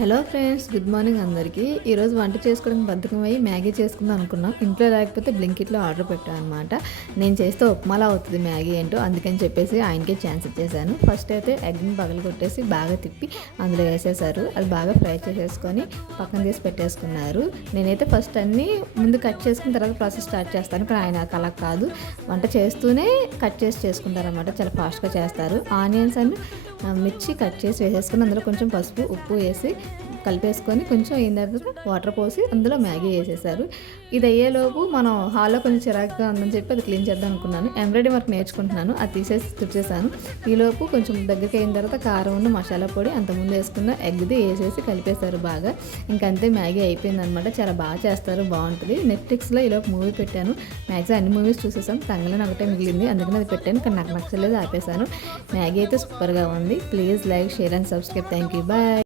Hello friends, good morning అందరికీ. ఈరోజు వంట చేసుకోవడానికి బద్ధకం అయ్యి మ్యాగీ చేసుకుందాం అనుకున్నాం. ఇంట్లో లేకపోతే బ్లింకిట్లో ఆర్డర్ పెట్టాను అనమాట. నేను చేస్తే ఉప్మాలా అవుతుంది మ్యాగీ ఏంటో, అందుకని చెప్పేసి ఆయనకే ఛాన్స్ ఇచ్చేసాను. ఫస్ట్ అయితే ఎగ్ని పగలు కొట్టేసి బాగా తిప్పి అందులో వేసేసారు. అది బాగా ఫ్రై చేసేసుకొని పక్కన తీసి పెట్టేసుకున్నారు. నేనైతే ఫస్ట్ అన్నీ ముందు కట్ చేసుకున్న తర్వాత ప్రాసెస్ స్టార్ట్ చేస్తాను, కానీ ఆయన అలా కాదు, వంట చేస్తూనే కట్ చేసి చేసుకుంటారనమాట. చాలా ఫాస్ట్గా చేస్తారు. ఆనియన్స్ అండ్ మిర్చి కట్ చేసి వేసేసుకొని అందులో కొంచెం పసుపు ఉప్పు వేసి కలిపేసుకొని కొంచెం అయిన తర్వాత వాటర్ పోసి అందులో మ్యాగీ వేసేసారు. ఇది అయ్యేలోపు మనం హాల్లో కొంచెం చిరాకుగా ఉందని చెప్పి అది క్లీన్ చేద్దాం అనుకున్నాను. ఎంబ్రాయిడరీ వర్క్ నేర్చుకుంటున్నాను, అది తీసేసి తుడిచేసాను. ఈలోపు కొంచెం దగ్గరికి అయిన తర్వాత కారం ఉన్న మసాలా పొడి అంతకుముందు వేసుకున్న ఎగ్ది వేసేసి కలిపేశారు బాగా. ఇంకంతే మ్యాగీ అయిపోయింది అనమాట. చాలా బాగా చేస్తారు, బాగుంటుంది. నెట్ఫ్లిక్స్లో ఈలోపు మూవీ పెట్టాను. మ్యాక్సిమం అన్ని మూవీస్ చూసేసాం, తంగలని ఒకటే మిగిలింది, అందుకని అది పెట్టాను. కానీ నాకు నచ్చలేదు, ఆపేశాను. మ్యాగీ అయితే సూపర్గా ఉంది. Please like, share and subscribe. Thank you, bye.